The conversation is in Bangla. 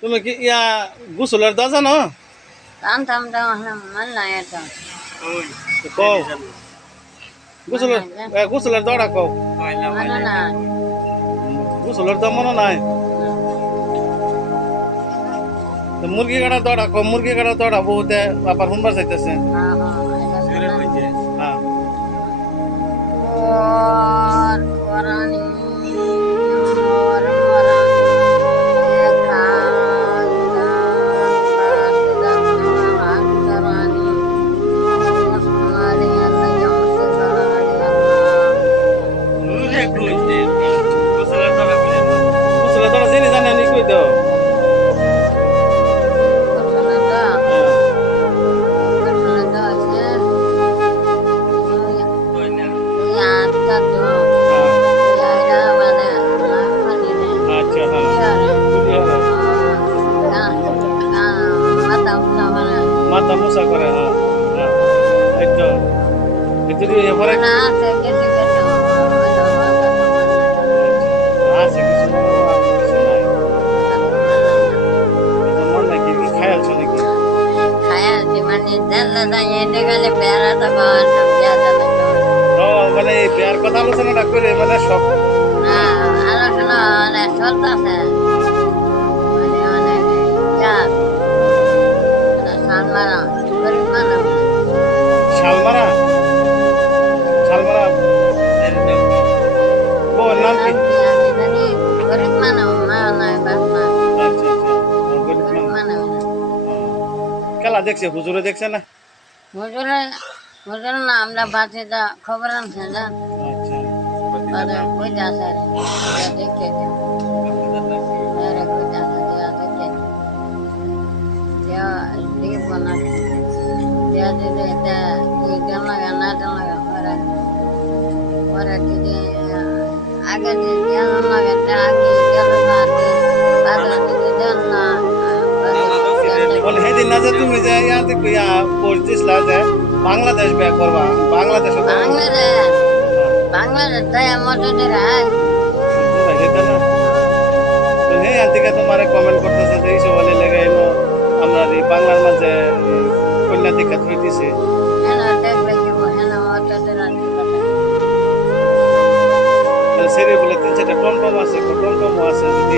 তুমি কি ইয়া গোসলের দা জানো? জানতাম তো মন নাই তো কও গোসলের দড়া কও। মনে নাই গোসলের দা মনে নাই? মুরগি কাটার দড়া কও, মুরগি কাটার দড়া বহুতে আবার শুনবার চাইতেছে। হ্যাঁ গোসলের দড়া জেনে জানে নি কই দাও। আচ্ছা হ্যাঁ মাথা মোছা করে। হ্যাঁ হ্যাঁ এই তো ভিতরে এবারে আছে কিছু মন নাকি খায়াল শুনে কি ও মানে এই বিয়ার কথা আলোচনাটা করে মানে সব আলোচনা অনেক চলতেছে শালমারা শালমারা বোর নাম কি? গরিব মানব মা নাই বাপ নাই আচ্ছা আচ্ছা গরিব মানুষ। খেলা দেখছে হুজুরে দেখছে না? হুজুরে না আমরা বাচ্চাটা খবর আনছে না আচ্ছা কই যাচ্ছে দেখে আগে সেদিন না যে তুমি যে ইয়াতে পড়ছিলা যে বাংলাদেশ ব্যাক করবা বাংলাদেশ বাংলাদেশ তাই আমার যদি রায় থেকে তোমার কমেন্ট করতেছে যে এইসব বলে লেগে এলো আমরা এই বাংলার মাঝে কন্যা দীক্ষা থই দিছে সেরে বলে 3-4টা টমটম আছে টমটমও আছে যদি